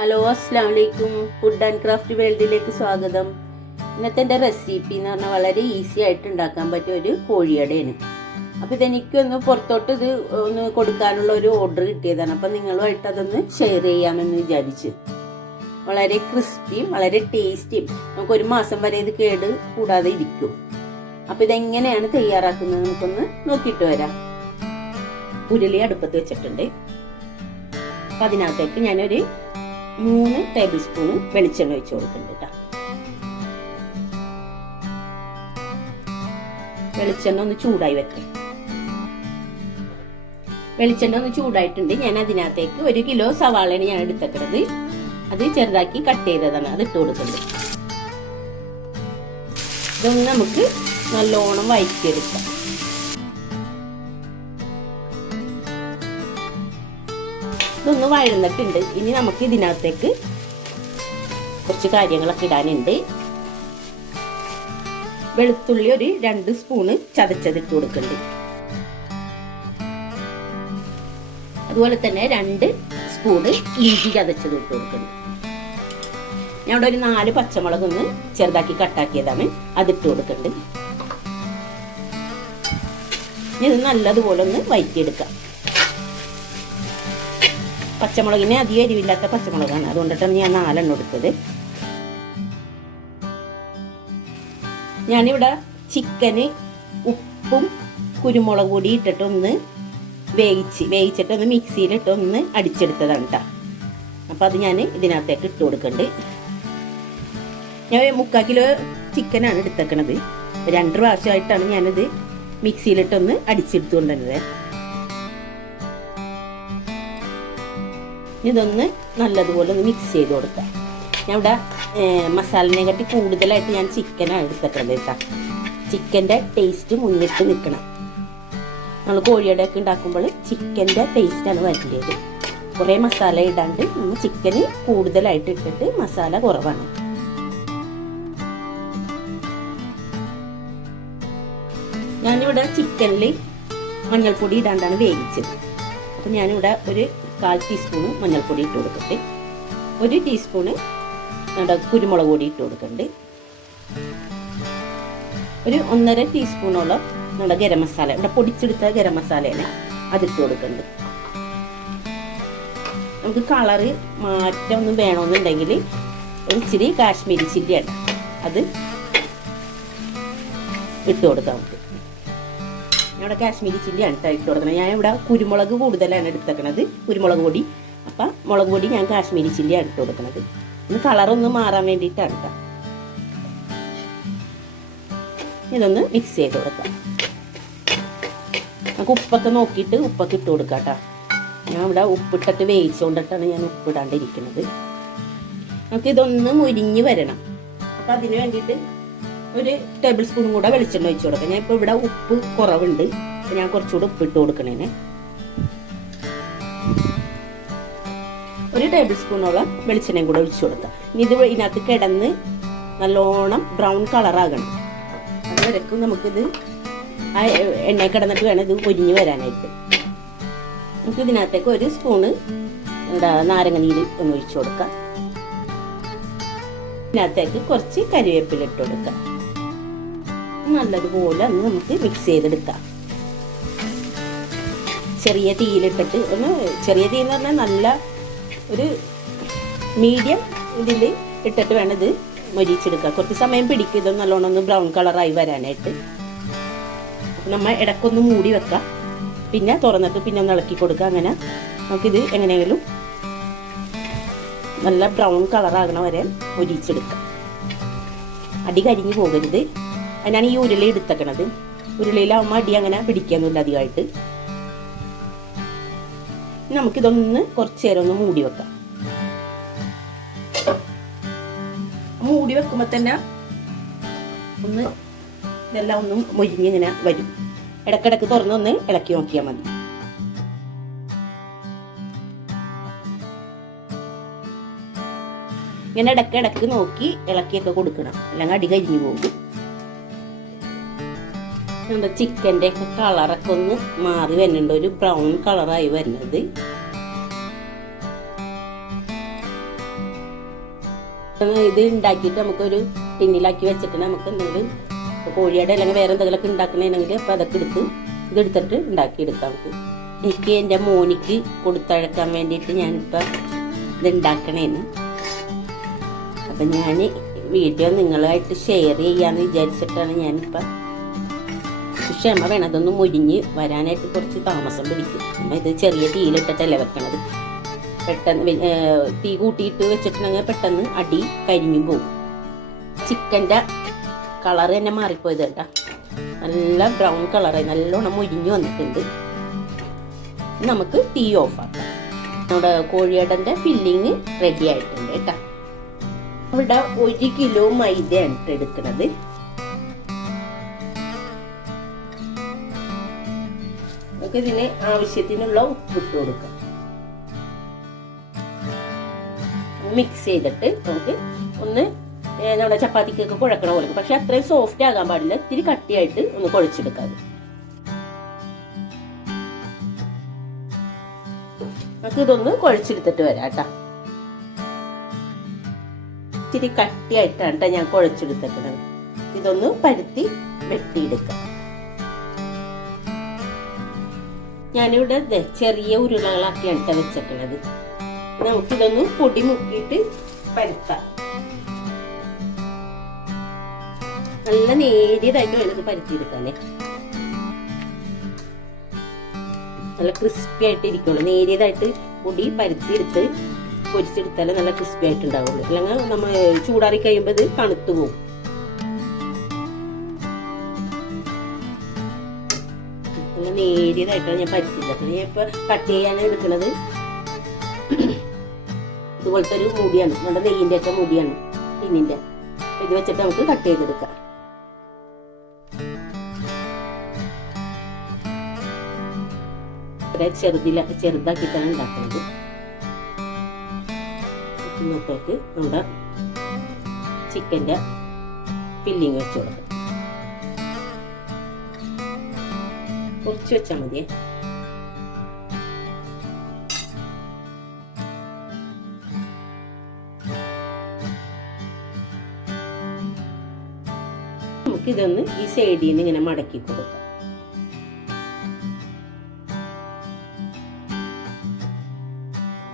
Hello, അസ്സാം വലൈക്കും. Food and craft വേൾഡിലേക്ക് സ്വാഗതം. ഇന്നത്തെ എൻ്റെ റെസിപ്പി എന്ന് പറഞ്ഞാൽ വളരെ ഈസി ആയിട്ട് ഉണ്ടാക്കാൻ പറ്റിയ ഒരു കോഴിയടയാണ്. അപ്പോൾ ഇതെനിക്കൊന്ന് പുറത്തോട്ട് ഇത് ഒന്ന് കൊടുക്കാനുള്ള ഒരു ഓർഡർ കിട്ടിയതാണ്. അപ്പം നിങ്ങളുമായിട്ട് അതൊന്ന് ഷെയർ ചെയ്യാമെന്ന് വിചാരിച്ചു. വളരെ ക്രിസ്പിയും വളരെ ടേസ്റ്റിയും, നമുക്ക് ഒരു മാസം വരെ ഇത് കേട് കൂടാതെ ഇരിക്കും. അപ്പോൾ ഇതെങ്ങനെയാണ് തയ്യാറാക്കുന്നത് നമുക്കൊന്ന് നോക്കിയിട്ട് വരാം. ഉരുളി അടുപ്പത്ത് വെച്ചിട്ടുണ്ട്. അപ്പം അതിനകത്തേക്ക് ഞാനൊരു 3 ടേബിൾ സ്പൂൺ വെളിച്ചെണ്ണ ഒഴിച്ച് കൊടുക്കുന്നുണ്ട് കേട്ടോ. വെളിച്ചെണ്ണ ഒന്ന് ചൂടായി വെക്കേ. വെളിച്ചെണ്ണ ഒന്ന് ചൂടായിട്ടുണ്ട്. ഞാൻ അതിനകത്തേക്ക് 1 കിലോ സവാളയാണ് ഞാൻ എടുത്തേക്കുന്നത്. അത് ചെറുതാക്കി കട്ട് ചെയ്തതാണ്, അത് ഇട്ട് കൊടുക്കുന്നത്. ഇതൊന്ന് നമുക്ക് നല്ലോണം വഴറ്റിയെടുക്കാം. ഇതൊന്ന് വഴന്നിട്ടുണ്ട്. ഇനി നമുക്ക് ഇതിനകത്തേക്ക് കുറച്ച് കാര്യങ്ങളൊക്കെ ഇടാനുണ്ട്. വെളുത്തുള്ളി ഒരു 2 സ്പൂണ് ചതച്ചതിട്ട് കൊടുക്കുന്നുണ്ട്. അതുപോലെ തന്നെ 2 സ്പൂണ് ഇഞ്ചി ചതച്ചത് ഇട്ട് കൊടുക്കുന്നുണ്ട്. ഞാൻ ഇവിടെ ഒരു 4 പച്ചമുളക് ഒന്ന് ചെറുതാക്കി കട്ടാക്കിയതാണ്, അതിട്ട് കൊടുക്കുന്നുണ്ട്. ഇത് നല്ലതുപോലെ ഒന്ന് വഴറ്റിയെടുക്കാം. പച്ചമുളകിന് അധികം എരിവില്ലാത്ത പച്ചമുളകാണ്, അതുകൊണ്ടിട്ടാണ് ഞാൻ 4 എടുത്തത്. ഞാനിവിടെ ചിക്കന് ഉപ്പും കുരുമുളക് പൊടി ഇട്ടിട്ട് ഒന്ന് വേവിച്ചിട്ട് ഒന്ന് മിക്സിയിലിട്ട് ഒന്ന് അടിച്ചെടുത്തതാണ് കേട്ടോ. അപ്പം അത് ഞാൻ ഇതിനകത്തേക്ക് ഇട്ട് കൊടുക്കുന്നുണ്ട്. ഞാൻ 3/4 കിലോ ചിക്കനാണ് എടുത്തേക്കണത്. 2 പ്രാവശ്യമായിട്ടാണ് ഞാനത് മിക്സിയിലിട്ടൊന്ന് അടിച്ചെടുത്തു കൊണ്ടുവന്നത്. ഇതൊന്ന് നല്ലതുപോലെ ഒന്ന് മിക്സ് ചെയ്ത് കൊടുക്കാം. ഞാൻ ഇവിടെ മസാലനെ കാട്ടി കൂടുതലായിട്ട് ഞാൻ ചിക്കനാണ് എടുത്തിട്ടുള്ളത് കേട്ടോ. ചിക്കൻ്റെ ടേസ്റ്റ് മുന്നിട്ട് നിൽക്കണം. നമ്മൾ കോഴിയുടെയൊക്കെ ഉണ്ടാക്കുമ്പോൾ ചിക്കൻ്റെ ടേസ്റ്റാണ് വരേണ്ടത്. കുറേ മസാല ഇടാണ്ട് നമ്മൾ ചിക്കന് കൂടുതലായിട്ട് ഇട്ടിട്ട് മസാല കുറവാണ്. ഞാനിവിടെ ചിക്കനിൽ മഞ്ഞൾപ്പൊടി ഇടാണ്ടാണ് വേവിച്ചത്. അപ്പം ഞാനിവിടെ ഒരു 1/4 ടീസ്പൂണ് മഞ്ഞൾപ്പൊടി ഇട്ട് കൊടുക്കട്ടെ. 1 ടീസ്പൂണ് കുരുമുളക് പൊടി ഇട്ട് കൊടുക്കണ്ട്. ഒരു 1.5 ടീസ്പൂണോളം നമ്മുടെ ഗരം മസാല, ഇവിടെ പൊടിച്ചെടുത്ത ഗരം മസാലയാണ്, അതിട്ട് കൊടുക്കണ്ട്. നമുക്ക് കളറ് മാറ്റം ഒന്നും വേണമെന്നുണ്ടെങ്കിൽ ഒരു ഇച്ചിരി കാശ്മീരി ചില്ലിയാണ്, അത് ഇട്ട് കൊടുക്കാം. നമുക്ക് ഇവിടെ കാശ്മീരി ചില്ലിയാണ് ഇട്ട് കൊടുക്കുന്നത്. ഞാൻ ഇവിടെ കുരുമുളക് കൂടുതലാണ് എടുത്തേക്കണത്, കുരുമുളക് പൊടി. അപ്പം മുളക് പൊടി ഞാൻ കാശ്മീരി ചില്ലിയാണ് ഇട്ട് കൊടുക്കുന്നത്. ഇന്ന് കളറൊന്ന് മാറാൻ വേണ്ടിയിട്ടാണ് കേട്ടോ. ഇതൊന്ന് മിക്സ് ചെയ്ത് കൊടുക്കാം. നമുക്ക് ഉപ്പൊക്കെ നോക്കിയിട്ട് ഉപ്പൊക്കെ ഇട്ട് കൊടുക്കാം കേട്ടോ. ഞാൻ ഇവിടെ ഉപ്പിട്ടിട്ട് വേവിച്ചുകൊണ്ടിട്ടാണ് ഞാൻ ഉപ്പിടാണ്ടിരിക്കുന്നത്. നമുക്ക് ഇതൊന്ന് മുരിഞ്ഞ് വരണം. അപ്പം അതിന് വേണ്ടിയിട്ട് 1 ടേബിൾ സ്പൂൺ കൂടെ വെളിച്ചെണ്ണ ഒഴിച്ച് കൊടുക്കാം. ഞാൻ ഇപ്പോൾ ഇവിടെ ഉപ്പ് കുറവുണ്ട്, ഞാൻ കുറച്ചുകൂടെ ഉപ്പിട്ട് കൊടുക്കണേനെ. 1 ടേബിൾ സ്പൂണോളം വെളിച്ചെണ്ണയും കൂടെ ഒഴിച്ച് കൊടുക്കാം. ഇനി ഇത് ഇതിനകത്ത് കിടന്ന് നല്ലോണം ബ്രൗൺ കളറാകണം. അതുവരെക്കും നമുക്കിത് ആ എണ്ണ കിടന്നിട്ട് വേണം ഇത് പൊരിഞ്ഞ് വരാനായിട്ട്. നമുക്ക് ഇതിനകത്തേക്ക് 1 സ്പൂണ് നാരങ്ങ നീര് ഒന്ന് ഒഴിച്ച് കൊടുക്കാം. ഇതിനകത്തേക്ക് കുറച്ച് കരിവേപ്പില ഇട്ട് കൊടുക്കാം. നല്ലതുപോലെ ഒന്ന് നമുക്ക് മിക്സ് ചെയ്തെടുക്കാം. ചെറിയ തീയിലിട്ടിട്ട് ഒന്ന്, ചെറിയ തീ എന്ന് പറഞ്ഞാൽ നല്ല ഒരു മീഡിയം ഇതിൽ ഇട്ടിട്ട് വേണം ഇത് മൊരിച്ചെടുക്കുക. കുറച്ച് സമയം പിടിക്കും ഇത് നല്ലോണം ഒന്ന് ബ്രൗൺ കളറായി വരാനായിട്ട്. നമ്മൾ ഇടയ്ക്കൊന്ന് മൂടി വെക്കാം, പിന്നെ തുറന്നിട്ട് പിന്നെ ഒന്ന് ഇളക്കി കൊടുക്കുക. അങ്ങനെ നമുക്കിത് എങ്ങനെയെങ്കിലും നല്ല ബ്രൗൺ കളറാകണ വരെ മൊരിച്ചെടുക്കാം. അടി കരിഞ്ഞു പോകരുത്. അതിനാണ് ഈ ഉരുളി എടുത്തേക്കണത്. ഉരുളിയിലാവുമ്പോൾ അടി അങ്ങനെ പിടിക്കാനൊന്നുമില്ല അധികമായിട്ട്. നമുക്കിതൊന്ന് കുറച്ച് നേരം ഒന്ന് മൂടി വെക്കാം. മൂടി വെക്കുമ്പോൾ തന്നെ ഒന്ന് ഇതെല്ലാം ഒന്നും മൊരിഞ്ഞിങ്ങനെ വരും. ഇടക്കിടക്ക് തുറന്നൊന്ന് ഇളക്കി നോക്കിയാൽ മതി. ഇങ്ങനെ ഇടക്കിടക്ക് നോക്കി ഇളക്കിയൊക്കെ കൊടുക്കണം, അല്ലെങ്കിൽ അടി കരിഞ്ഞു പോകും. നമ്മുടെ ചിക്കൻ്റെ ഒക്കെ കളറൊക്കെ ഒന്ന് മാറി വരുന്നുണ്ട്, ഒരു ബ്രൗൺ കളറായി വരുന്നത്. ഇത് ഉണ്ടാക്കിയിട്ട് നമുക്കൊരു ടിന്നിലാക്കി വെച്ചിട്ട് നമുക്ക് എന്തെങ്കിലും കോഴിയുടെ അല്ലെങ്കിൽ വേറെ എന്തെങ്കിലുമൊക്കെ ഉണ്ടാക്കണമെങ്കിൽ അപ്പോൾ അതൊക്കെ ഇതെടുത്തിട്ട് ഉണ്ടാക്കിയെടുക്കാം നമുക്ക്. എനിക്ക് എൻ്റെ മോനിക്ക് കൊടുത്തഴക്കാൻ വേണ്ടിയിട്ട് ഞാനിപ്പോൾ ഇത് ഉണ്ടാക്കണേന്ന്. അപ്പം ഞാൻ വീഡിയോ നിങ്ങളുമായിട്ട് ഷെയർ ചെയ്യാമെന്ന് വിചാരിച്ചിട്ടാണ് ഞാനിപ്പോൾ. ക്ഷമ വേണം, അതൊന്ന് മുരിഞ്ഞ് വരാനായിട്ട് കുറച്ച് താമസം പിടിക്കും. നമ്മൾ ഇത് ചെറിയ തീയിലിട്ടിട്ടല്ലേ വെക്കണത്. പെട്ടെന്ന് തീ കൂട്ടിയിട്ട് വെച്ചിട്ടുണ്ടെങ്കിൽ പെട്ടെന്ന് അടി കരിഞ്ഞു പോകും. ചിക്കൻ്റെ കളർ തന്നെ മാറിപ്പോയത് കേട്ടോ, നല്ല ബ്രൗൺ കളറായി നല്ലോണം മുരിഞ്ഞു വന്നിട്ടുണ്ട്. നമുക്ക് തീ ഓഫാക്കാം. നമ്മുടെ കോഴിയടൻ്റെ ഫില്ലിങ് റെഡി ആയിട്ടുണ്ട് കേട്ടോ. ഇവിടെ 1 കിലോ മൈദയാണ് എടുക്കുന്നത്. നമുക്ക് ഇതിന് ആവശ്യത്തിനുള്ള ഉപ്പിട്ട് കൊടുക്കാം. മിക്സ് ചെയ്തിട്ട് നമുക്ക് ഒന്ന് നമ്മുടെ ചപ്പാത്തിക്കൊക്കെ കുഴക്കണ പോലെ, പക്ഷെ അത്രയും സോഫ്റ്റ് ആകാൻ പാടില്ല, ഇത്തിരി കട്ടിയായിട്ട് ഒന്ന് കുഴച്ചെടുക്കാം. നമുക്ക് ഇതൊന്ന് കുഴച്ചെടുത്തിട്ട് വരാം കേട്ടോ. ഇത്തിരി കട്ടിയായിട്ടാണ് കേട്ടോ ഞാൻ കുഴച്ചെടുത്തിട്ടുള്ളത്. ഇതൊന്ന് പരുത്തി വെട്ടിയെടുക്കാം. ഞാനിവിടെ ചെറിയ ഉരുളകളാക്കിയാണ് വെച്ചിട്ടുള്ളത്. നമുക്കിതൊന്ന് പൊടി മുക്കിയിട്ട് പരുത്താം. നല്ല നേരിയതായിട്ട് വേണം ഇത് പരുത്തിയെടുക്കാനേ, നല്ല ക്രിസ്പി ആയിട്ട് ഇരിക്കുള്ളൂ. നേരിയതായിട്ട് പൊടി പരുത്തിയെടുത്ത് പൊരിച്ചെടുത്താലേ നല്ല ക്രിസ്പി ആയിട്ട് ഉണ്ടാവുള്ളൂ. അല്ലെങ്കിൽ നമ്മൾ ചൂടാറി കഴിയുമ്പോൾ ഇത് തണുത്തു പോകും. നല്ല നേരിയതായിട്ടാണ് ഞാൻ പരുത്തിയെടുക്കുന്നത്. ഞാൻ ഇപ്പൊ കട്ട് ചെയ്യാനാണ് എടുക്കുന്നത്. ഇതുപോലത്തെ ഒരു മുടിയാണ്, നമ്മുടെ നെയ്യിന്റെ ഒക്കെ മുടിയാണ് ടിന്നിന്റെ. ഇത് വെച്ചിട്ട് നമുക്ക് കട്ട് ചെയ്തെടുക്കാം. ചെറുതാക്കിയിട്ടാണ് ഉണ്ടാക്കുന്നത്. ഇന്നത്തേക്ക് നമ്മുടെ ചിക്കൻ്റെ ഫില്ലിങ് വെച്ച് കൊടുക്കാം. കുറച്ച് വെച്ചാൽ മതിയേ. നമുക്കിതൊന്ന് ഈ സൈഡിൽ നിന്ന് ഇങ്ങനെ മടക്കി കൊടുക്കാം.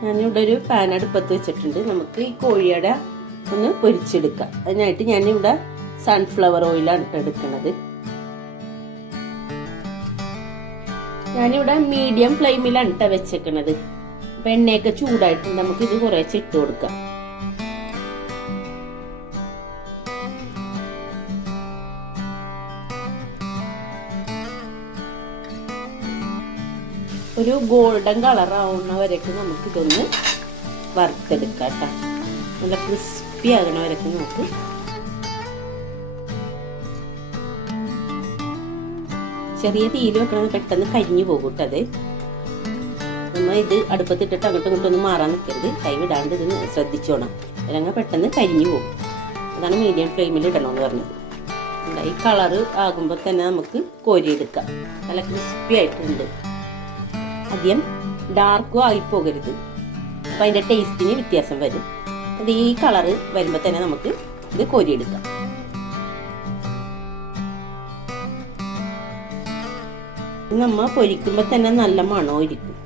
ഞാനിവിടെ ഒരു പാൻ അടുപ്പത്ത് വെച്ചിട്ടുണ്ട്. നമുക്ക് ഈ കോഴിയട ഒന്ന് പൊരിച്ചെടുക്കാം. അതിനായിട്ട് ഞാനിവിടെ സൺഫ്ലവർ ഓയിലാണ് എടുക്കുന്നത്. ഞാനിവിടെ മീഡിയം ഫ്ലെയിമിലാണ് വെച്ചേക്കണത്. അപ്പൊ എണ്ണയൊക്കെ ചൂടായിട്ട് നമുക്ക് ഇത് കുറേശ്ശെ ഇട്ട് കൊടുക്കാം. ഒരു ഗോൾഡൻ കളർ ആവുന്ന വരയ്ക്ക് നമുക്ക് ഇതൊന്ന് വറുത്തെടുക്കാം കേട്ടോ. നല്ല ക്രിസ്പി ആകണ വരയ്ക്ക് നമുക്ക് ചെറിയ തീയിൽ വെക്കണമെന്ന് പെട്ടെന്ന് കരിഞ്ഞു പോകും കേട്ടോ. അത് നമ്മൾ ഇത് അടുപ്പത്തിട്ടിട്ട് അങ്ങോട്ടും ഇങ്ങോട്ടൊന്നും മാറാൻ നിൽക്കരുത്. കൈ വിടാണ്ട് ഇത് ശ്രദ്ധിച്ചോണം, അല്ലെങ്കിൽ പെട്ടെന്ന് കരിഞ്ഞു പോകും. അതാണ് മീഡിയം ഫ്ലെയിമിൽ ഇടണമെന്ന് പറഞ്ഞത്. ഈ കളറ് ആകുമ്പോൾ തന്നെ നമുക്ക് കോരിയെടുക്കാം. നല്ല ക്രിസ്പി ആയിട്ടുണ്ട്. അധികം ഡാർക്കും ആയിപ്പോകരുത്, അപ്പം അതിൻ്റെ ടേസ്റ്റിന് വ്യത്യാസം വരും. അത് ഈ കളറ് വരുമ്പോൾ തന്നെ നമുക്ക് ഇത് കോരിയെടുക്കാം. നമ്മ പൊരിക്കുമ്പോൾ തന്നെ നല്ല മണവും ഇരിക്കും.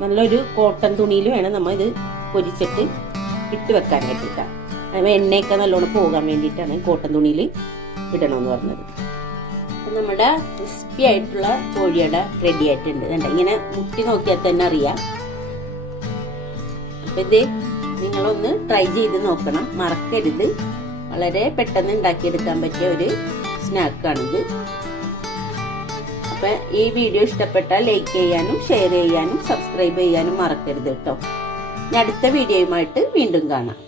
നല്ലൊരു കോട്ടൺ തുണിയിൽ വേണം നമ്മൾ ഇത് പൊരിച്ചിട്ട് ഇട്ട് വെക്കാനായിട്ട് ഇട്ടാം. അത് എണ്ണയൊക്കെ നല്ലോണം പോകാൻ വേണ്ടിയിട്ടാണ് കോട്ടൺ തുണിയിൽ ഇടണമെന്ന് പറഞ്ഞത്. നമ്മുടെ ക്രിസ്പി ആയിട്ടുള്ള കോഴിയട റെഡി ആയിട്ടുണ്ട്. ഇങ്ങനെ മുട്ടി നോക്കിയാൽ തന്നെ അറിയാം. അപ്പം ഇത് നിങ്ങളൊന്ന് ട്രൈ ചെയ്ത് നോക്കണം, മറക്കരുത്. വളരെ പെട്ടെന്ന് ഉണ്ടാക്കിയെടുക്കാൻ പറ്റിയ ഒരു സ്നാക്കാണിത്. അപ്പം ഈ വീഡിയോ ഇഷ്ടപ്പെട്ടാൽ ലൈക്ക് ചെയ്യാനും ഷെയർ ചെയ്യാനും സബ്സ്ക്രൈബ് ചെയ്യാനും മറക്കരുത് കേട്ടോ. അടുത്ത വീഡിയോയുമായിട്ട് വീണ്ടും കാണാം.